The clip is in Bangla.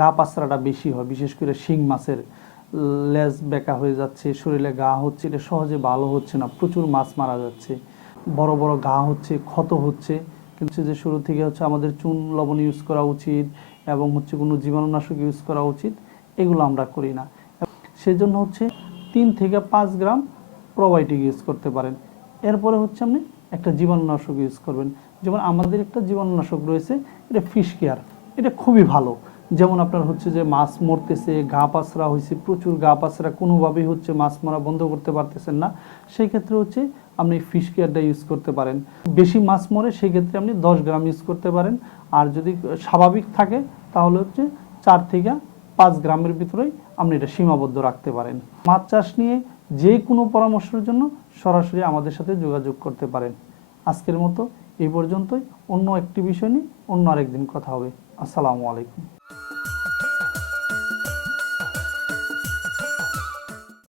গা পাসরাটা বেশি হয়, বিশেষ করে শিং মাছের লেজ বেঁকা হয়ে যাচ্ছে, শরীরে গা হচ্ছে, এটা সহজে ভালো হচ্ছে না, প্রচুর মাছ মারা যাচ্ছে, বড় বড় গা হচ্ছে, ক্ষত হচ্ছে, কিন্তু যে শুরু থেকে হচ্ছে আমাদের চুন লবণ ইউজ করা উচিত এবং হচ্ছে কোনো জীবাণুনাশক ইউজ করা উচিত, এগুলো আমরা করি না। সেজন্য হচ্ছে তিন থেকে পাঁচ গ্রাম প্রোবায়োটিক ইউজ করতে পারেন। এরপরে হচ্ছে আপনি একটা জীবাণুনাশক ইউজ করবেন। যেমন আমাদের একটা জীবাণুনাশক রয়েছে, এটা ফিশ কেয়ার এটা খুবই ভালো। যেমন আপনার হচ্ছে যে মাছ মরতেছে, গা পাসরা হয়েছে প্রচুর গা পাসরা কোনোভাবেই হচ্ছে মাছ মারা বন্ধ করতে পারতেছেন না। সেই ক্ষেত্রে হচ্ছে আপনি ফিশ কেয়ারটা ইউজ করতে পারেন। বেশি মাছ মরে সেই ক্ষেত্রে আপনি দশ গ্রাম ইউজ করতে পারেন। আর যদি স্বাভাবিক থাকে, তাহলে হচ্ছে চার থেকে পাঁচ গ্রামের ভিতরেই আপনি এটা সীমাবদ্ধ রাখতে পারেন। মাছ চাষ নিয়ে যে কোনো পরামর্শের জন্য সরাসরি আমাদের সাথে যোগাযোগ করতে পারেন। আজকের মতো এই পর্যন্তই। অন্য একটি বিষয় নিয়ে অন্য আরেকদিন কথা হবে। আসসালামু আলাইকুম।